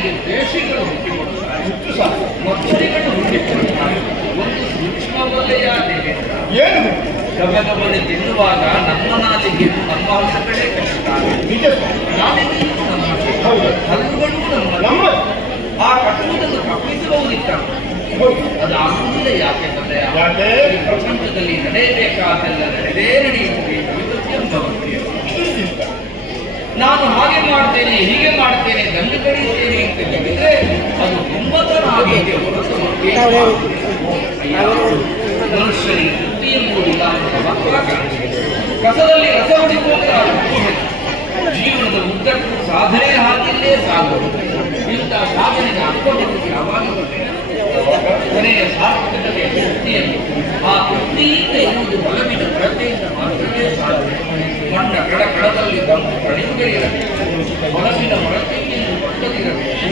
ಅವನಿಗೆ ದೇಶಿಗಳು ಹುಟ್ಟಿಕೊಡುತ್ತಾರೆ, ಮಕ್ಕಳಿಗಳು ಹುಟ್ಟಿಕೊಡುತ್ತಾರೆ. ಒಂದು ಸೂಕ್ಷ್ಮವಲಯ ದೇವೇಂದ್ರ ಏನು ಗಬಗಬನೆ ತಿನ್ನುವಾಗ ನಮ್ಮ ನಾಲಿಗೆ ನಮ್ಮ ಕಡೆ ಕಟ್ಟುತ್ತಾರೆ. ನಾಲಿಗೆಯೂ ನಮಗೆ, ಹಲ್ಲುಗಳು ನಮ್ಮ. ಆ ಕಟ್ಟುವುದನ್ನು ತಪ್ಪಿಸುವುದಿಲ್ಲ, ಅದು ಆಗುವುದಿಲ್ಲ. ಯಾಕೆ ಪ್ರಪಂಚದಲ್ಲಿ ನಡೆಯಬೇಕಾದೆಲ್ಲ ನಡೆದೇ ನಡೆಯುತ್ತದೆ. ನಾನು ಹಾಗೆ ಮಾಡ್ತೇನೆ, ಹೀಗೆ ಮಾಡ್ತೇನೆ, ದಂಡು ಕಡಿಯುತ್ತೇನೆ ಅಂತ ಹೇಳಿದ್ರೆ ಅದು ಗುಮ್ಮತನಾಗಿದೆ ಹೊರತು ಮನುಷ್ಯನಿಗೆ ವೃತ್ತಿ ಎಂಬುದಿಲ್ಲ. ಕಸದಲ್ಲಿ ರಸ ಹೊಡಿಸುವಂತಹ ಜೀವನದ ಉದ್ದಕ್ಕೂ ಸಾಧನೆ ಹಾಗೆಲ್ಲೇ ಸಾಗುವುದು. ಇಂಥ ಸಾಧನೆಗೆ ಅರ್ಥವನ್ನು ಯಾವಾಗ ಕೊನೆಯ ಸಾರ್ಥಕತೆಯ ವೃತ್ತಿಯಲ್ಲಿ ಆ ವೃತ್ತಿಯಿಂದ ಎನ್ನುವುದು ಬಲವಿನ ಕೊರತೆಯಿಂದ ಮಾತ್ರವೇ ಸಾಧ್ಯ. ಮಣ್ಣ ಕಡದಲ್ಲಿ ಬಂದು ಕಡಿಮೆಗಳಿರಬೇಕು, ಬಲವಿನ ಮೊಳಕೆಯನ್ನು ಕೊಟ್ಟದಿರಬೇಕು.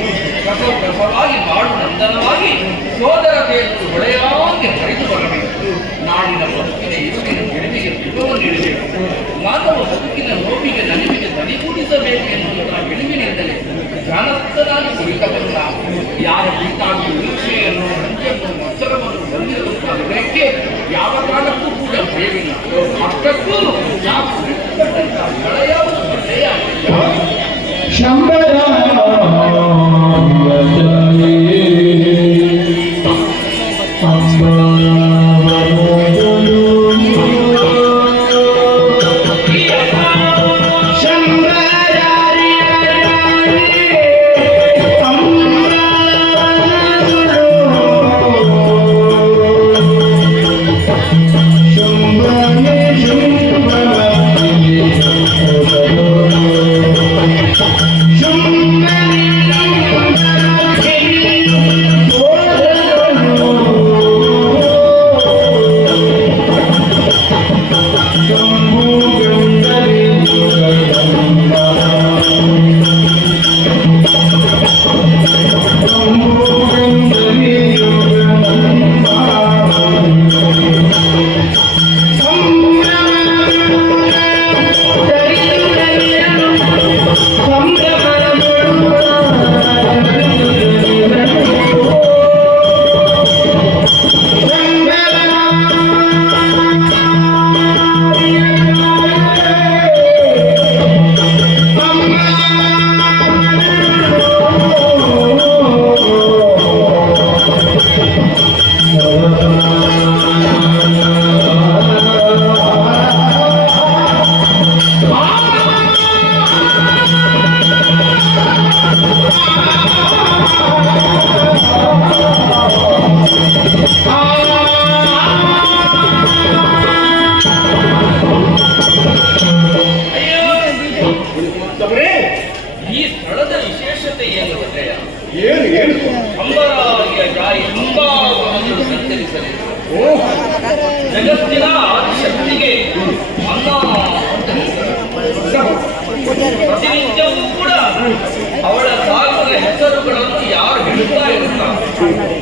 ಕಸವಾಗಿ ಮಾಡು ನಂದನವಾಗಿ ಸೋದರತೆಯನ್ನು ಹೊಳೆಯಾಗಿ ಹರಿದು ಬರಬೇಕು. ನಾಡಿನ ಬದುಕಿನ ಇರುವಿನ ಗೆಳವಿಗೆ ಬಿಡುವನ್ನು ನೀಡಬೇಕು. ಮಾನವ ಬದುಕಿನ ನೋವಿಗೆ ನಲಿವಿಗೆ ತನಿಗೂಡಿಸಬೇಕು ಎನ್ನುವಂತಹ ಗೆಳುವಿನಿಂದಲೇ ಜಾನಸ್ಥನಾಗಿ ಕುಳಿತವಲ್ಲ. ಯಾರ ಕುರಿತಾಗಿ ನಿರೀಕ್ಷೆಯನ್ನು, ನಂಜನ್ನು, ಒತ್ತಡವನ್ನು ಹೊಂದಿರುವಂತಹ ಹೃದಯಕ್ಕೆ ಯಾವ ಕಾಲಕ್ಕೂ ಕೂಡ ಭಯವಿಲ್ಲ. ಅಷ್ಟಕ್ಕೂ ಶಂಬರ ಈ ಸ್ಥಳದ ವಿಶೇಷತೆ ಏನು ವಿಜಯ? ಅಂಬರಾಗಿಯ ಜಾರಿ ತುಂಬಾ ಸಂಚರಿಸಲಿದೆ. ಜಗತ್ತಿನ ಶಕ್ತಿಗೆ ಅನ್ನ ಪ್ರತಿನಿತ್ಯವೂ ಕೂಡ ಅವಳ ಸಾಗುವ ಹೆಸರುಗಳನ್ನು ಯಾರು ಹೇಳುತ್ತಾ ಇರುತ್ತಾರೆ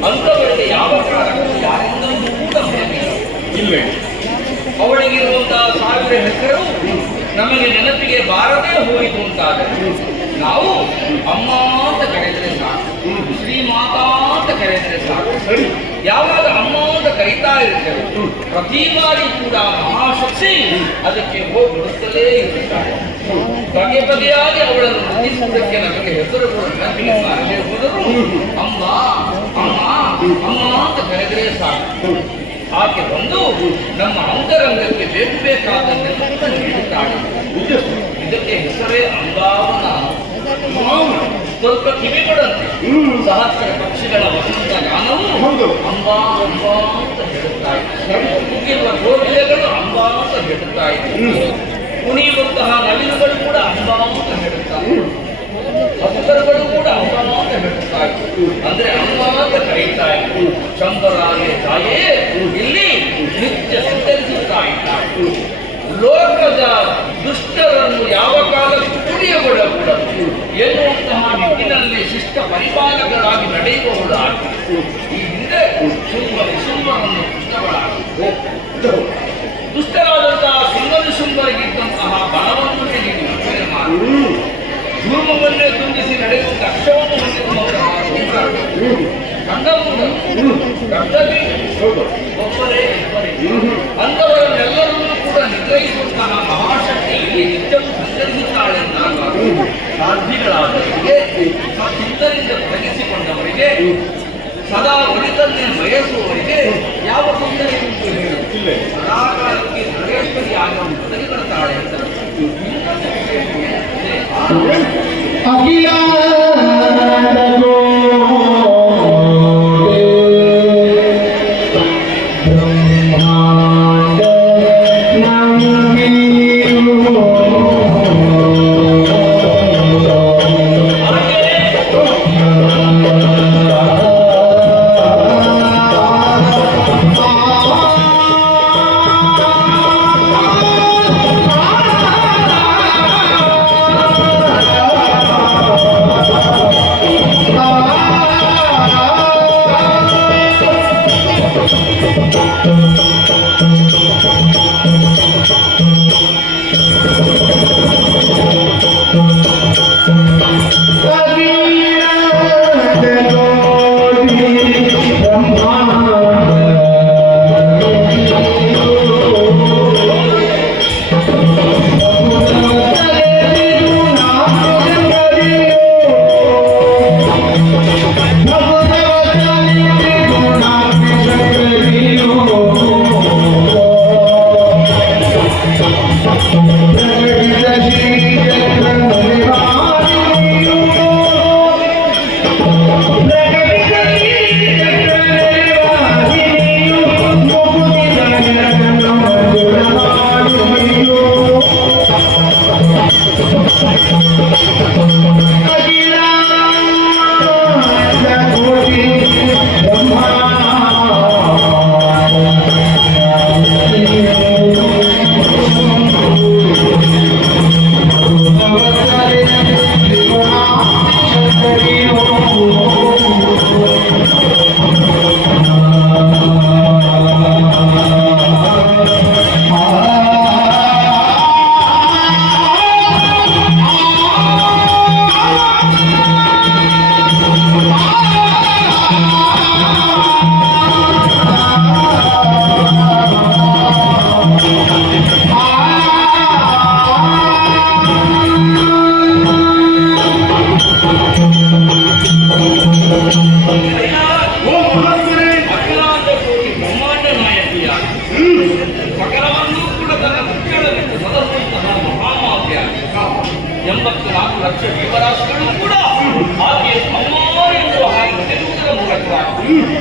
ಅಂತವರಿಗೆ ಯಾವ ಕಾರಣಕ್ಕೂ ಯಾರಿಂದಲೂ ಕೂಡ ಭಯವಿಲ್ಲ. ಅವಳಿಗಿರುವಂತಹ 1000 ಹೆಸರು ನಮಗೆ ನೆನಪಿಗೆ ಬಾರದೇ ಹೋಯಿತು ಅಂತಾದರೆ ನಾವು ಅಮ್ಮ ಅಂತ ಕರೆದರೆ ಸಾಕು, ಶ್ರೀಮಾತಾ ಅಂತ ಕರೆದರೆ ಸಾಕು. ಯಾವಾಗ ಅಮ್ಮ ಅಂತ ಕರೀತಾ ಇರ್ತೇವೆ ಪ್ರತಿ ಬಾರಿ ಕೂಡ ಮಹಾಶಕ್ತಿ ಅದಕ್ಕೆ ಹೋಗುತ್ತಲೇ ಇರುತ್ತಾರೆ. ಬಗೆ ಬಗೆಯಾಗಿ ಅವಳನ್ನು ವೃದ್ಧಿಸುವುದಕ್ಕೆ ನಮಗೆ ಹೆಸರುಗಳು ನೆನಪಿಗೆ ಬಾರದೇ ಹೋದರೂ ಅಮ್ಮ ಅಮ್ಮ ಅಮ್ಮ ಅಂತ ಕರೆದರೆ ಸಾಕು. ಆಕೆ ಬಂದು ನಮ್ಮ ಅಂತರಂಗಕ್ಕೆ ಬೇಕು ಬೇಕಾದನ್ನೆಲ್ಲ ನೀಡುತ್ತಾಳೆ. ಇದಕ್ಕೆ ಹೆಸರೇ ಅಂಬಾವನ. ಸ್ವಲ್ಪ ಕಿವಿಗಳಂತೆ ಸಹಸ್ರ ಪಕ್ಷಿಗಳ ವಸಂತ ಗಾನವು ಅಂಬಾ ಅಂಬಾ ಅಂತ ಹೇಳುತ್ತಾ ಇದೆ. ಮುಗಿಯುವ ಗೋವಿಲೆಗಳು ಅಂಬಾ ಅಂತ ಹೇಳುತ್ತಾ ಇದೆ. ಕುಣಿಯುವಂತಹ ನವಿಲುಗಳು ಕೂಡ ಅಂಬಾ ಅಂತ ಹೇಳುತ್ತಾರೆ. ಭಕ್ತರುಗಳು ಕೂಡ ಅಂಬಾ ಅಂತ ಹೇಳುತ್ತಾ ಇದ್ರು. ಅಂದ್ರೆ ಅಂಬಾ ಅಂತ ಕರೀತಾ ಇದ್ರು. ಚಂಬರಾಯ ತಾಯೇ ಇಲ್ಲಿ ನಿತ್ಯ ಸಂಚರಿಸುತ್ತಾ ಇದ್ದಾರೆ. ಲೋಕದ ದುಷ್ಟರನ್ನು ಯಾವ ಕಾಲಕ್ಕೂ ಕುಡಿಯಗೊಳ್ಳಕೂಡದು ಎನ್ನುವಂತಹ ನಿಟ್ಟಿನಲ್ಲಿ ಶಿಷ್ಟ ಪರಿಪಾಲಕರಾಗಿ ನಡೆಯುವವಳು ಆಗಿ ಈ ಹಿಂದೆ ಶುಂಭ ನಿಶುಂಭರನ್ನು ಕೃಷ್ಣಗಳಾಗಿ ದುಷ್ಟರಾದಂತಹ ಶುಂಭ ನಿಶುಂಭರಿಗಿದ್ದಂತಹ ಬಲವನ್ನು ನೀಡಿ ಧೂಮವನ್ನೇ ತುಂಬಿಸಿ ನಡೆಯುವ ದಕ್ಷವನ್ನು ಹೊಂದಿರುವ ಕರ್ತವ್ಯ ಒಬ್ಬರೇ ಅಂದವರನ್ನೆಲ್ಲರನ್ನೂ ಕೂಡ ನಿಗ್ರಹಿಸುವಂತಹ ಮಹಾಶಕ್ತಿ ಇಲ್ಲಿ ನಿತ್ಯವೂ ಸಂಚರಿಸುತ್ತಾಳೆ ಎಂದಾಗ ಸಾಧ್ವಿಗಳಾದವರಿಗೆ ಚಿತ್ತದಿಂದ ತೊಡಗಿಸಿಕೊಂಡವರಿಗೆ ಸದಾ ಒಳಿತನ್ನೇ ಬಯಸುವವರಿಗೆ ಯಾವ ತೊಂದರೆ ಉಂಟು ಹೇಳುತ್ತಿಲ್ಲ. ಸದಾಕಾಲಕ್ಕೆ ಸರ್ವೇಶ್ವರಿ ಆಗ ತೊಡಗಿಕೊಳ್ಳುತ್ತಾಳೆ ಅಂತ ಇನ್ನೊಂದು ವಿಶೇಷ ಅಖಿಲ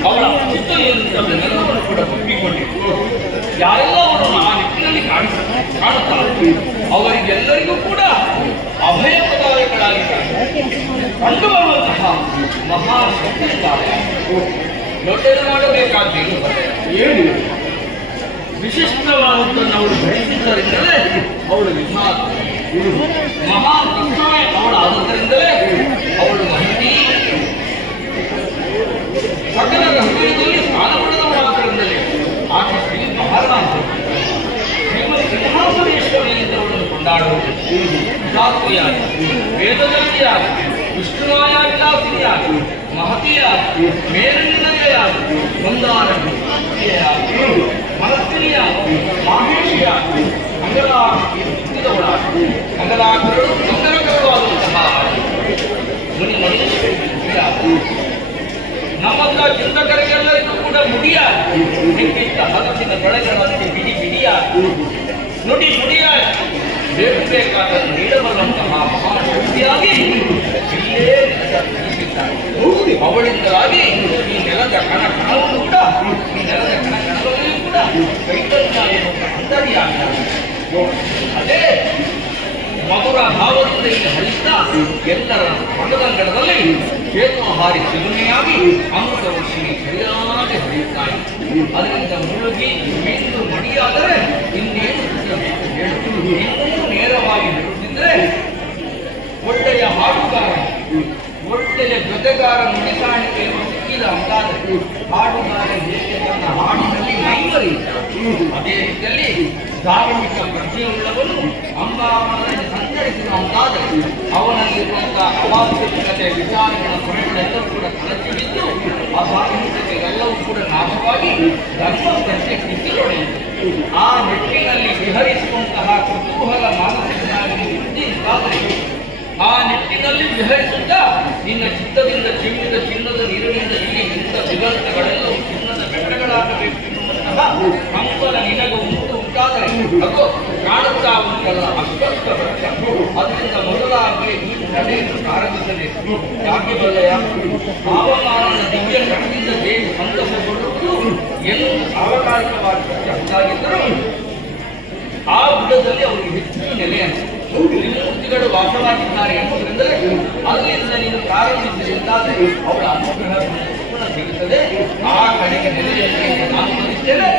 ಅವಳ ನೆಲವನ್ನು ಕೂಡ ಒಪ್ಪಿಕೊಂಡಿತ್ತು. ಯಾರೆಲ್ಲವರು ಆ ನಿಟ್ಟಿನಲ್ಲಿ ಕಾಣುತ್ತಾರೆ ಅವರಿಗೆಲ್ಲರಿಗೂ ಕೂಡ ಅಭಯ ಪದಾರ್ಥಗಳಾಗಿ ಕಂಡು ಬರುವಂತಹ ಮಹಾಶಕ್ತಿ ದೊಡ್ಡದು ಮಾಡಬೇಕಾದ್ದೇನು ಏನು ವಿಶಿಷ್ಟವಾದದ್ದನ್ನು ಅವಳು ಬಯಸಿದ್ದರಿಂದಲೇ ಅವಳು ವಿಧಾನ ಮಹಾ ಅವಳು ಆದದ್ದರಿಂದಲೇ ಅವಳು ಮಹಿತಿ ಸಕಲ ಹೃದಯದಲ್ಲಿ ಸ್ಥಾನಪಡೆದವರಾದ್ದರಿಂದಲೇ ಆಕೆ ಶ್ರೀ ಮಹಾರಾಜ ಶ್ರೀಮತಿ ಸಿಂಹಾಸನೇಶ್ವರಿಯಿಂದ ಅವಳನ್ನು ಕೊಂಡಾಡುವುದು ಶಾಸ್ತ್ರಿಯಾಗಿ ವೇದದಲ್ಲಿಯಾಗಿ ವಿಷ್ಣುವಾಯಾಗಿ ಮಹತಿಯಾಗಿ ಮೇಲಿನದೆಯಾಗಿ ಮಂದಾರಗಿ ಮನಸ್ಸಿನಿಯಾಗಿ ಮಾಹೇಶಿಯಾಗಿ ಅಂಗಲಾಗಿದ್ದವಳಾಗಿ ಅಂಗಲಾಗರು ಸುಂದರಕರವಾದಂತಹ ಮುನಿ ಮನುಷ್ಯರಿಗೆ ನಮ್ಮಂತ ಚಿಂತಕರಿಗೆಲ್ಲರಿಗೂ ಕೂಡ ಮುಡಿಯಾಗಿ ನಿಂತಿದ್ದ ಹಲಸಿನ ಬೆಳೆಗಳಂತೆ ಬಿಡಿ ಬಿಡಿಯಾಗಿ ನುಡಿ ನುಡಿಯಾಗಿ ಬೇಕು ಬೇಕಾದನ್ನು ನೀಡಬಲ್ಲಂತಹ ಮಹಾಶಕ್ತಿಯಾಗಿ ಇಲ್ಲೇ ಅವಳಿಂದಾಗಿ ಈ ನೆಲದ ಕಣ ಕಣವನ್ನು ಕೂಡ ಈ ನೆಲದ ಕಣ ಕಣದಲ್ಲಿಯೂ ಕೂಡ ಕೈತನ್ಯ ಎನ್ನುವ ಅಂದರಿಯಾಗ ಅದೇ ಮಧುರ ಭಾವದಿಂದ ಇಲ್ಲಿ ಹರಿಯುತ್ತಾ ಎಲ್ಲರ ಮನದಂಗಡದಲ್ಲಿ ಚೇತೋಹಾರಿ ಚಿಲುಮೆಯಾಗಿ ಅಮೃತ ವರ್ಷಿಣಿ ಸರಿಯಾಗಿ ಹರಿಯುತ್ತಾರೆ. ಅದರಿಂದ ಮುಳುಗಿ ಮೀನು ಮಡಿಯಾದರೆ ಇನ್ನೇನು ಇನ್ನೂ ನೇರವಾಗಿ ಹೇಳುತ್ತಿದ್ದರೆ ಒಳ್ಳೆಯ ಹಾಡುಗಾರ ಒಳ್ಳೆಯ ಜೊತೆಗಾರ ನುಡಿಸಾಣಿಕೆಯನ್ನು ಸಿಕ್ಕಿದ ಅಂತಾದರೆ ಹಾಡುಗಾರ ಹೇಗೆ ತನ್ನ ಹಾಡಿನಲ್ಲಿ ಮೈಮರಿಯುತ್ತಾರೆ ಅದೇ ರೀತಿಯಲ್ಲಿ ಧಾರ್ಮಿಕ ಪ್ರಜ್ಞೆಯುಳ್ಳವನು ಅಂಬಾಮನಲ್ಲಿ ಸಂಚರಿಸಿದ ಅಂತಾದರೆ ಅವನಲ್ಲಿರುವಂತಹ ಅವಾಸ್ತವಿಕತೆ ವಿಚಾರಗಳ ಕೊನೆಗಳೆಲ್ಲವೂ ಕೂಡ ಕಳಚಿ ಬಿದ್ದು ಆ ಧಾರ್ಮಿಕತೆಗೆಲ್ಲವೂ ಕೂಡ ಧರ್ಮಕ್ಕೆ ಕಿಸಿಲೊಡೆಯಿತು. ಆ ನಿಟ್ಟಿನಲ್ಲಿ ವಿಹರಿಸುವಂತಹ ಕುತೂಹಲ ಮಾನಸಿಕನಾಗಿ ಇದ್ದಾದರೆ ಆ ನಿಟ್ಟಿನಲ್ಲಿ ವಿಹರಿಸುತ್ತಾ ನಿನ್ನ ಚಿತ್ತದಿಂದ ಚಿಮ್ಮಿದ ಚಿನ್ನದ ನೀರಿನಿಂದ ಇಲ್ಲಿ ನಿಂತ ವಿಗರ್ತಗಳೆಲ್ಲವೂ ಚಿನ್ನದ ಬೆಟ್ಟಗಳಾಗಬೇಕು ಎನ್ನುವಂತಹ ಹಂಪಲ ನಿನಗೆ ಉಂಟಾದರೆ ಅದು ಕಾಣುತ್ತಾ ಉಂಟಲ್ಲ ಅಸ್ಪಷ್ಟ ವೃಕ್ಷ. ಅದರಿಂದ ಮೊದಲಾಗಿ ನೀನು ನಡೆಯಲು ಪ್ರಾರಂಭಿಸಬೇಕು. ಯಾಕೆ ಬಲ್ಲಯ ಅವಮಾನದ ದಿವ್ಯ ಕಟ್ಟಿದ್ದ ದೇವಿ ಸಂತಸಗೊಳ್ಳುವುದು ಎಂದು ಸಾರ್ವಕಾಲಿಕವಾಗಿ ಹೆಚ್ಚಾಗಿದ್ದರೂ ಆ ಬುಡದಲ್ಲಿ ಅವರಿಗೆ ಹೆಚ್ಚು ನೆಲೆಯನ್ನು ತ್ರಿಮೂರ್ತಿಗಳು ವಾಸವಾಗಿದ್ದಾರೆ ಎಂಬುದರಿಂದಲೇ ಅಲ್ಲಿಂದ ನೀನು ಪ್ರಾರಂಭಿಸಿದ್ದಾದರೆ ಅವಳ ಅನುಗ್ರಹ ಸಂಪೂರ್ಣ ಸಿಗುತ್ತದೆ. ಆ ಕಡೆಗೆ ನೆಲೆಯಲ್ಲಿ ನಾನು ಬರುತ್ತೇನೆ.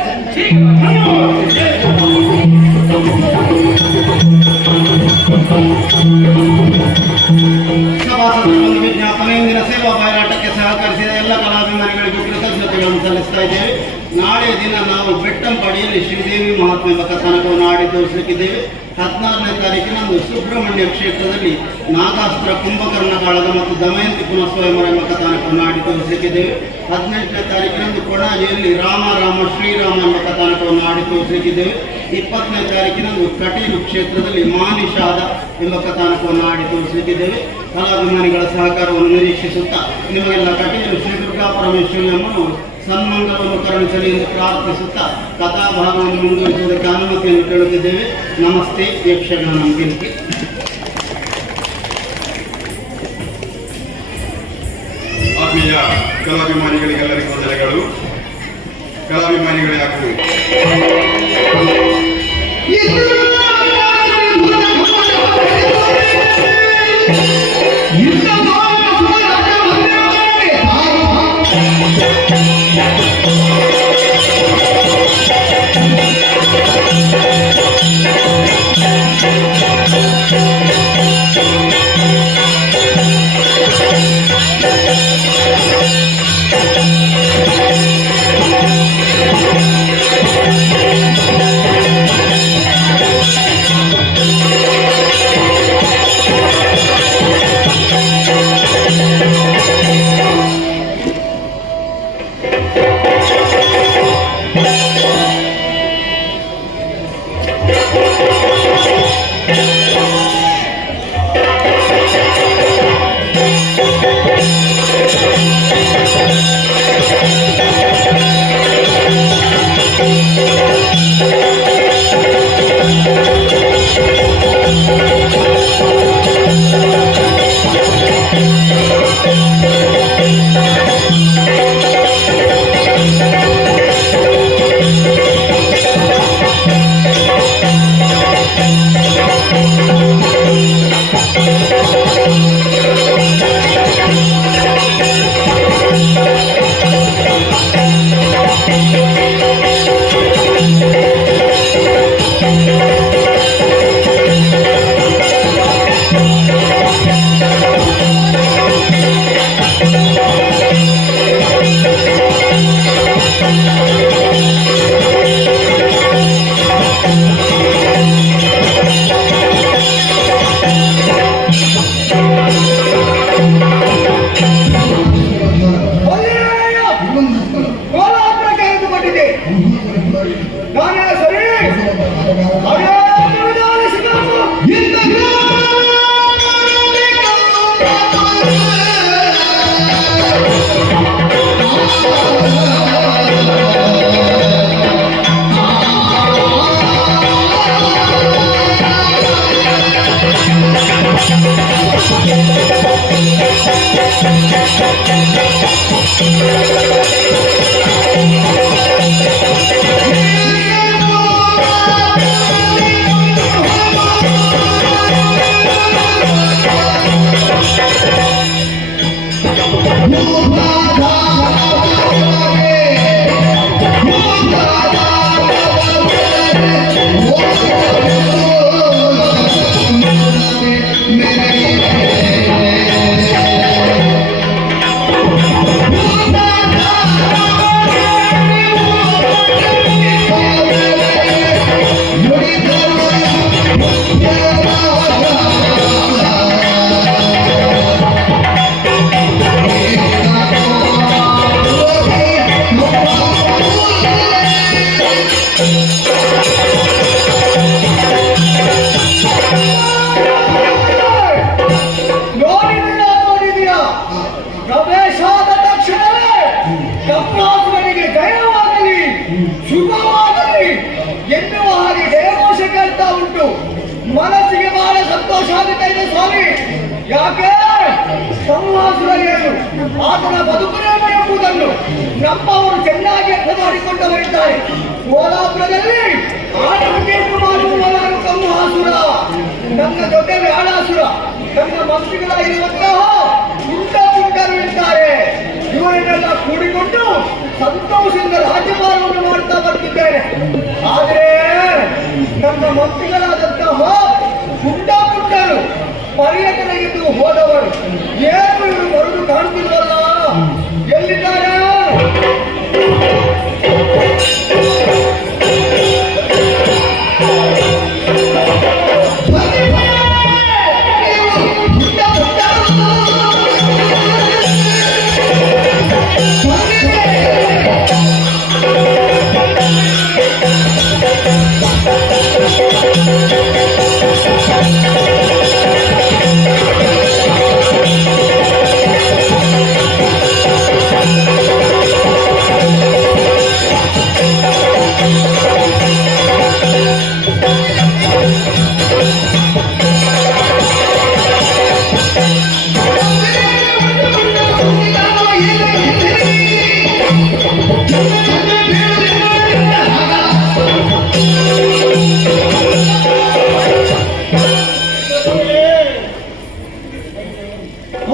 ವಿಜ್ಞಾಪನೆಯಿಂದ ಸೇವಾ ಹೋರಾಟಕ್ಕೆ ಸಹಕರಿಸಿದ ಎಲ್ಲ ಕಲಾಭಿಮಾನಿಗಳಿಗೂ ಕೃತಜ್ಞತೆಗಳನ್ನು ಸಲ್ಲಿಸ್ತಾ ಇದ್ದೇವೆ. ನಾಳೆ ದಿನ ನಾವು ಬೆಟ್ಟಂಪಾಡಿಯಲ್ಲಿ ಶ್ರೀದೇವಿ ಮಹಾತ್ಮೆ ಎಂಬ ಕಥಾನಕವನ್ನು ಆಡಿ ತೋರಿಸಲಿಕ್ಕಿದ್ದೇವೆ. 14ನೇ ತಾರೀಕಿನಂದು ಸುಬ್ರಹ್ಮಣ್ಯ ಕ್ಷೇತ್ರದಲ್ಲಿ ನಾಗಾಸ್ತ್ರ ಕುಂಭಕರ್ಣ ಕಾಳಗ ಮತ್ತು ದಮಯಂತಿ ಪುನಃ ಸ್ವಯಂವರ ಎಂಬ ಕಥಾನಕವನ್ನು ಆಡಿ ತೋರಿಸಲಿಕ್ಕಿದ್ದೇವೆ. 18ನೇ ತಾರೀಕಿನಂದು ಕೊಣಾಜಿಯಲ್ಲಿ ರಾಮ ರಾಮ ಶ್ರೀರಾಮ ಎಂಬ ಕಥಾನಕವನ್ನು ಆಡಿ ತೋರಿಸಲಿಕ್ಕಿದ್ದೇವೆ. 20ನೇ ತಾರೀಕಿನಂದು ಕಟೀಲು ಕ್ಷೇತ್ರದಲ್ಲಿ ಮಾನಿಷಾದ ಎಂಬ ಕಥಾನಕವನ್ನು ಆಡಿ ತೋರಿಸಲಿಕ್ಕಿದ್ದೇವೆ. ಕಲಾಭಿಮಾನಿಗಳ ಸಹಕಾರವನ್ನು ನಿರೀಕ್ಷಿಸುತ್ತಾ ನಿಮಗೆಲ್ಲ ಕಟೀಲು ಶ್ರೀ ದುರ್ಗಾ ಪರಮೇಶ್ವರಿ ಅಮ್ಮನು ಸನ್ಮಂಗಲವನ್ನು ಕರುಣಿಸಲಿ ಎಂದು ಪ್ರಾರ್ಥಿಸುತ್ತಾ ಕಥಾಭಾಗವನ್ನು ಮುಂದುವರಿಸುವುದಕ್ಕೆ ಅನುಮತಿಯನ್ನು ಕೇಳುತ್ತಿದ್ದೇವೆ. ನಮಸ್ತೆ. ಯಕ್ಷಗಾನ ಗೆಲ್ತಿ. ಆತ್ಮೀಯ ಕಲಾಭಿಮಾನಿಗಳಿಗೆಲ್ಲರಿಗೂ ವಂದನೆಗಳು. ಕಲಾಭಿಮಾನಿಗಳೇ ಹಾಗೂ ಯಾಕೆ ಸಂವಾಸುರ ಏನು ಆತನ ಬದುಕುನೇನು ಎಂಬುದನ್ನು ನಮ್ಮವರು ಚೆನ್ನಾಗಿ ಅರ್ಥ ಮಾಡಿಕೊಂಡವರಿದ್ದಾರೆ. ಕೋಲಾಪುರದಲ್ಲಿ ಆಡಳಿಕೆಯನ್ನು ಮಾಡುವವರಾರು ಸಂವಾಸುರ, ನನ್ನ ಜೊತೆ ವ್ಯಾಳಾಸುರ, ನನ್ನ ಮಂತ್ರಿಗಳಾಗಿರುವಂತಹ ಪುಂಡರು ಇದ್ದಾರೆ. ಇವರನ್ನೆಲ್ಲ ಕೂಡಿಕೊಂಡು ಸಂತೋಷದಿಂದ ರಾಜ್ಯಭಾರವನ್ನು ಮಾಡ್ತಾ ಬರ್ತಿದ್ದೇನೆ. ಆದರೆ ನನ್ನ ಮಂತ್ರಿಗಳಾದಂತಹ ಪುಂಡರು ಪರ್ಯಟನೆಗೆಂದು ಹೋದವರು ಏನು ಇವರು ಬರುವುದು ಕಾಣುತ್ತಿಲ್ವಲ್ಲ, ಎಲ್ಲಿದ್ದಾರೆ?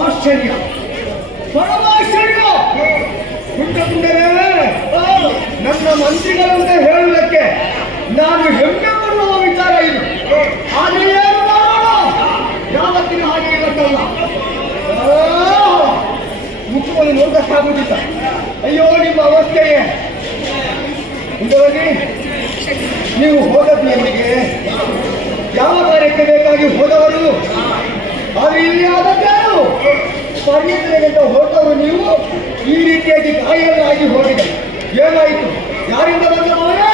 ಆಶ್ಚರ್ಯ, ಪರಮಾಶ್ಚರ್ಯ. ನನ್ನ ಮಂತ್ರಿಗಳಂತ ಹೇಳುವುದಕ್ಕೆ ನಾನು ಹೆಮ್ಮೆ ಪಡುವ ವಿಚಾರ ಇದು. ಆದರೆ ಏನು ಮಾಡೋಣ, ಯಾವತ್ತಿನ ಹಾಗೆ ಇವತ್ತಲ್ಲ. ಮುಖವನ್ನು ನೋಡಕ್ಕಾಗುತ್ತಿಲ್ಲ. ಅಯ್ಯೋ ನಿಮ್ಮ ಅವಸ್ಥೆಯೇ. ಮುಂದೆ ನೀವು ಹೋದದ್ದು ಎಲ್ಲಿಗೆ? ಯಾವ ಕಾರ್ಯಕ್ಕೆ ಬೇಕಾಗಿ ಹೋದವರು? ಆದರೆ ಇಲ್ಲಿ ಆದದ್ದೇನು? ಪರ್ಯಟನೆಗಂತ ಹೋದವರು ನೀವು ಈ ರೀತಿಯಾಗಿ ಕಾಯಿಲೆಯಾಗಿ ಹೋಗಿದೆ. ಏನಾಯಿತು? ಯಾರಿಂದ ಬಂದವರೇ?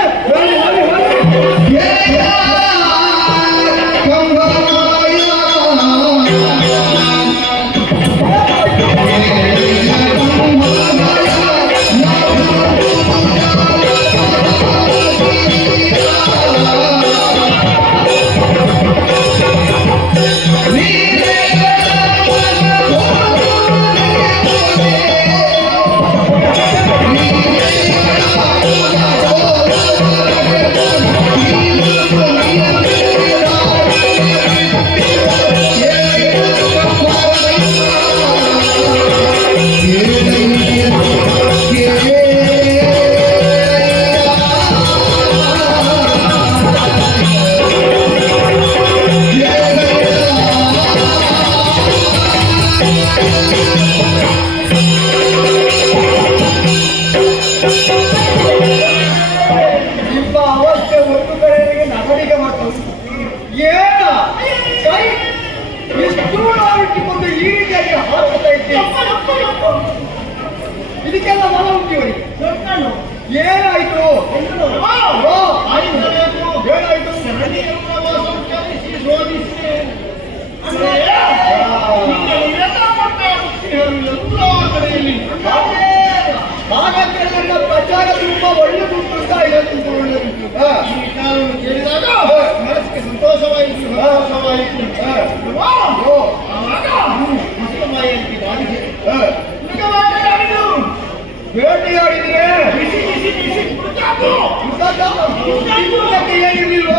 ನಿಮ್ಮ ಅವಸ್ಥೆ ಒಂದು ಕಡೆಗೆ ನಗಡಿಗೆ ಮಾಡ್ತಾರೆ. ಏನ ಕೈ ಎಷ್ಟು ನಾವಿಟ್ಟುಕೊಂಡು ಈ ರೀತಿಯಾಗಿ ಹಾಕುತ್ತಾ ಇದ್ದೀವಿ? ಇದಕ್ಕೆಲ್ಲ ಮನ ಉಂಟು ಇವರಿಗೆ. ಏನಾಯ್ತು? ಏನಾಯ್ತು? ಹಾಗಾದ್ರೆ ನನ್ನ ಪ್ರಚಾರ ತುಂಬಾ ಒಳ್ಳೆದುಂಟು ಅಂತ ಇವತ್ತು ಕೇಳಿದಾಗ ಮನಸ್ಸಿಗೆ ಸಂತೋಷವಾಯಿತು. ಬೇಟೆಯಾಡಿದ್ರೆ ಏನಿರ್ಲಿಲ್ವ?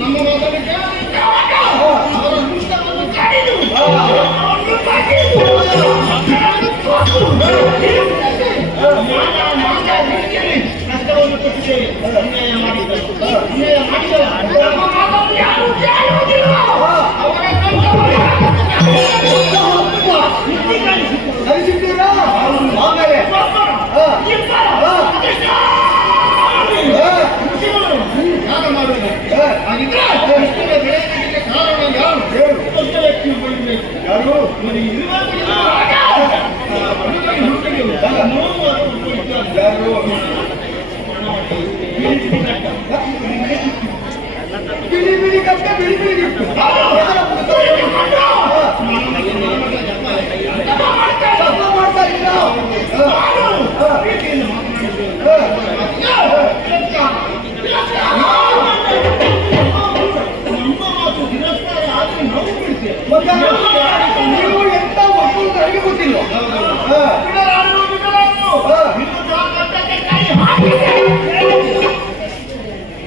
ನಮ್ಮ ಮಾತಾಡಕ್ಕೆ ಕಷ್ಟವನ್ನು ಕೊಟ್ಟಿದ್ದೇವೆ. ಅನ್ಯಾಯ ಮಾಡಿದ್ದಾರೆ. ಕಳಿಸಿದ್ದೀರಾ? ಆಮೇಲೆ ಧ್ಯಾನ ಮಾಡುವುದು ಹಾಗಿದ್ರೆ ಬೆಳೆಯಲಿಕ್ಕೆ ಕಾರಣ ಯಾರು? ದೊಡ್ಡ ವ್ಯಕ್ತಿ ಬರಬೇಕು. ಯಾರು? ಯಾರು? ಬಿಡಿ ಬಿಡಿ ಗಿಫ್ಟ್. ಜಪ ಮಾಡ್ತಾ ಇಲ್ಲ. ಮತ್ತೆ ನೀವು ಎಂತ ಮಕ್ಕಳು ನನಗೆ ಗೊತ್ತಿಲ್ಲ.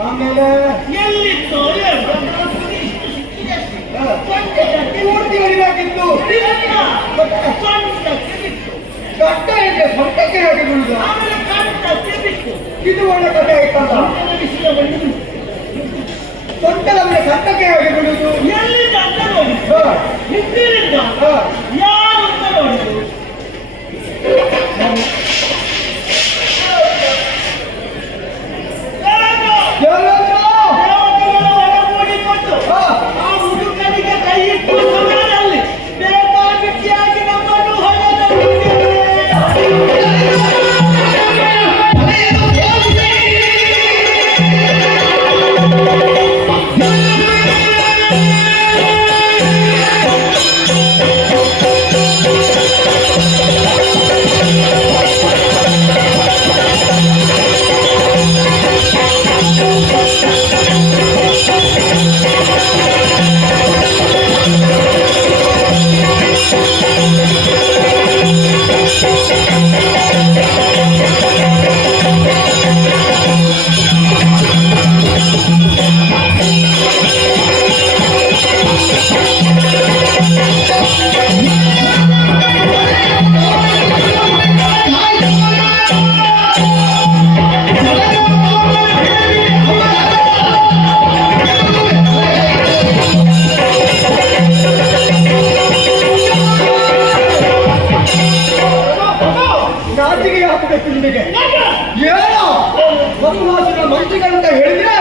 ಆಮೇಲೆ ಪೂರ್ತಿ ಹೊಡಿಬೇಕಿತ್ತು. ಕಟ್ಟ ಇದೆ ಸೊಂಟಕ್ಕೆ ಹಾಕಿ ಬಿಡುದು. ಇದು ಒಳ್ಳೆ ಕಥೆ ಆಯ್ತಲ್ಲ. ಸೊಂಟದ ಮೇಲೆ ಕಟ್ಟಕ್ಕೆ ಹಾಕಿ ಬಿಡುದು. ನಾಚಿಗೆ ಹಾಕಬೇಕು ನಿಮಗೆ. ಏನೋ ವಸುವಾಸಿನ ಮಂತ್ರಿಗಳಂತ ಹೇಳಿದ್ರೆ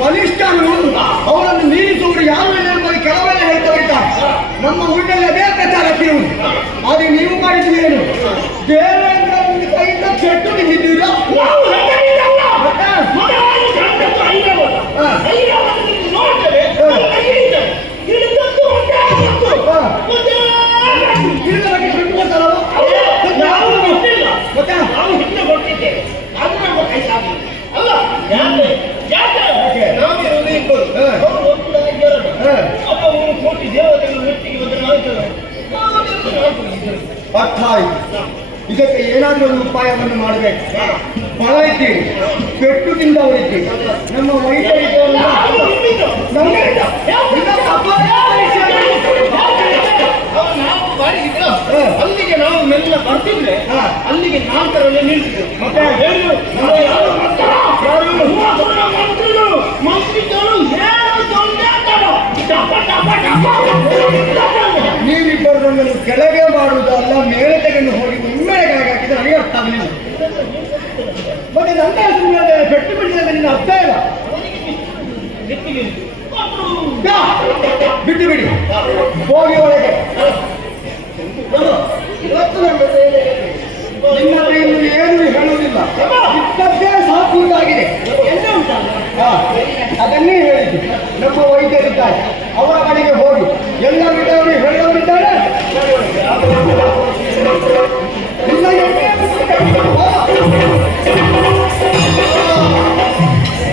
ಬಲಿಷ್ಠನು ಅವರನ್ನು ಮೀರಿಸುವರು ಯಾರು ಎಂಬುದು ಕೆಲವೆಲ್ಲ ಹೇಳ್ತಾ ಇದ್ದಾರೆ. ನಮ್ಮ ಊರಿನಲ್ಲಿ ಅದೇ ಪ್ರಚಾರಕ್ಕೆ ಅದು ನೀವು ಮಾಡಿದ್ವಿ ಏನು? ದೇವೇಂದ್ರ ಕೈಯಿಂದ ಕೆಟ್ಟು ನಿಂತಿದ್ದೀರಾ? ಅರ್ಥ ಆಯ್ತು. ಇದಕ್ಕೆ ಏನಾದರೂ ಒಂದು ಉಪಾಯವನ್ನು ಮಾಡಬೇಕು. ಫಲ ಇದ್ದೀರಿ, ಪೆಟ್ಟು ತಿಂದವರಿದ್ದೀರಿ. ನಮ್ಮ ವೈದ್ಯರಿದ್ದವರನ್ನ ಅಲ್ಲಿಗೆ ನಾವು ಮೆಲ್ಲ ಬರ್ತಿದ್ರೆ ಅಲ್ಲಿಗೆ ನಾಲ್ಕರಲ್ಲಿ ನಿಲ್ಸಿದ್ರು. ಮತ್ತೆ ನೀವಿಬ್ಬರು ನನ್ನನ್ನು ಕೆಳಗೆ ಮಾಡುವುದಲ್ಲ, ಮೇಲೆ ತೆಗೆದು ಹೋಗಿ ಒಮ್ಮೆಲೆ ಕೆಳಗೆ ಹಾಕಿದ್ರೆ ನನಗೆ ಅರ್ಥ ಆಗಲಿಲ್ಲ. ಮತ್ತೆ ನನ್ನ ಹೆಸರಿನಲ್ಲಿ ಪೆಟ್ಟು ಬಿಟ್ಟಿದ್ರೆ ನಿನ್ನ ಅರ್ಥ ಇಲ್ಲ. ಬಿಟ್ಟು ಬಿಡಿ, ಹೋಗಿ ಒಳಗೆ. ನಿಮ್ಮ ಇನ್ನು ಏನು ಹೇಳುವುದಿಲ್ಲ, ಇದ್ದದ್ದೇ ಸಾಕುವುದಾಗಿದೆ. ಅದನ್ನೇ ಹೇಳಿದ್ದು. ನಮ್ಮ ವೈದ್ಯರಿದ್ದಾರೆ, ಅವರ ಕಡೆಗೆ ಹೋಗಿ ಎಲ್ಲ ವಿಧವರು ಹೇಳೋರಿದ್ದಾರೆ.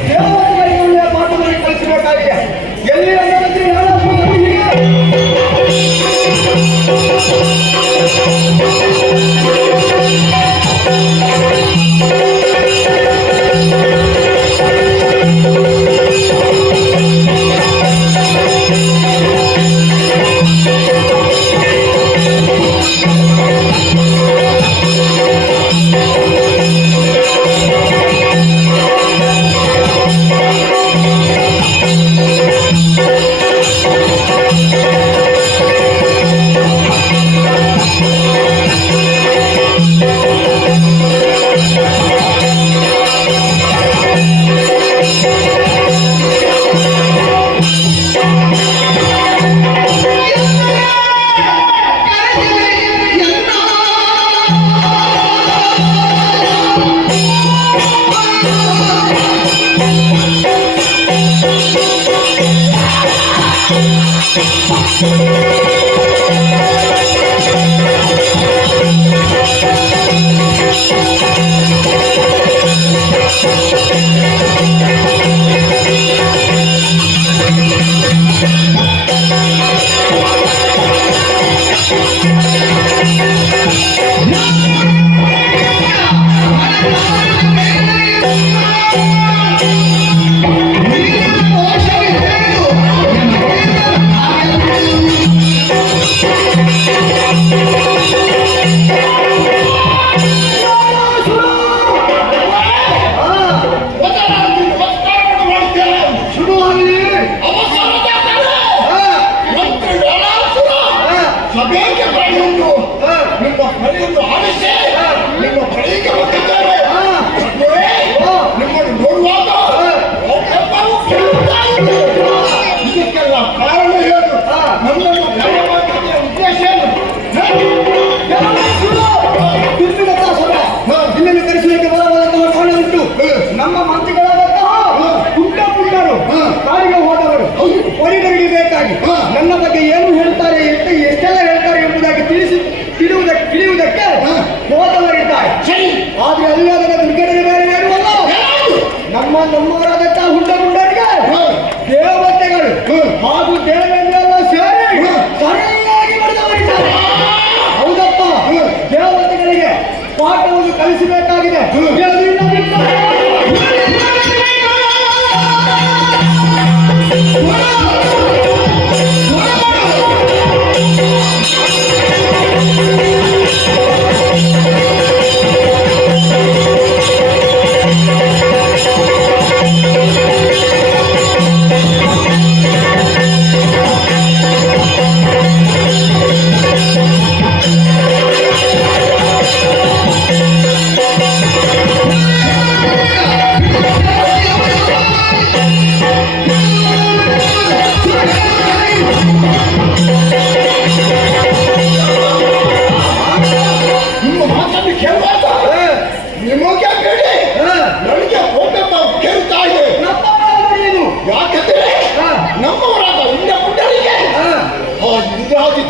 ದೇವತೆಗಳಿಗೆ ಮಾತುಗಳಿಗೆ ಕಲಿಸಬೇಕಾಗಿದೆ. ಎಲ್ಲಿ ಅನ್ನೋದ್ರೆ ನಾನು ನಮ್ಮ ಮಂತ್ರಿಗಳಾದಂತಹ ಪುಟ್ಟ ಪುಟ್ಟರು ಕಾಡಿಗೆ ಹೋದವರು ಹೊರಗರಿಗೆ ಬೇಕಾಗಿ ನನ್ನ ಬಗ್ಗೆ ಏನು ಹೇಳ್ತಾರೆ ಎಷ್ಟೆಲ್ಲ ಹೇಳ್ತಾರೆ ಎಂಬುದಾಗಿ ತಿಳಿಯುವುದಕ್ಕೆ ಹೋದವರಿದ್ದಾರೆ. ಆದ್ರೆ ಅಲ್ಲಿ ಅದನ್ನ ದುರ್ಗಡೆ ಬೇರೆ ಹೇಳುವಲ್ಲ, ನಮ್ಮವರಾದಂತಹ ಹುಟ್ಟ ಪುಟ್ಟರಿಗೆ ದೇವತೆಗಳು ಹಾಗೂ ದೇವೇಂದ್ರೆಲ್ಲ ಸೇರಿ ಸರಿಯಾಗಿ ಬರೆದವರಿದ್ದಾರೆ. ಹೌದಪ್ಪ, ದೇವತೆಗಳಿಗೆ ಪಾಠವನ್ನು ಕಲಿಸಬೇಕಾಗಿದೆ.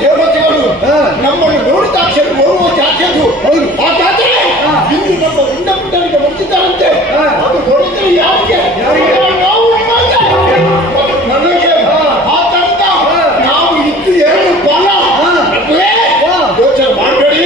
ದೇವತೆಗಳು ನಮ್ಮನ್ನು ನೋಡಿದಾಕ್ಷಣ ಓಡುವ ಜಾತಿಯದು. ಆ ಜಾತ್ರೆ ಇಂದು ನಮ್ಮ ಉಂಡ ಪುಟ್ಟರಿಗೆ ಬರ್ತಿದ್ದಾರಂತೆ. ಅದು ನೋಡಿದ್ರೆ ಯಾರಿಗೆ ನಾವು ನನಗೆ ಆ ತಂದ ನಾವು ಇದ್ದು ಏನು ಬಲ ಯೋಚನೆ ಮಾಡಬೇಡಿ.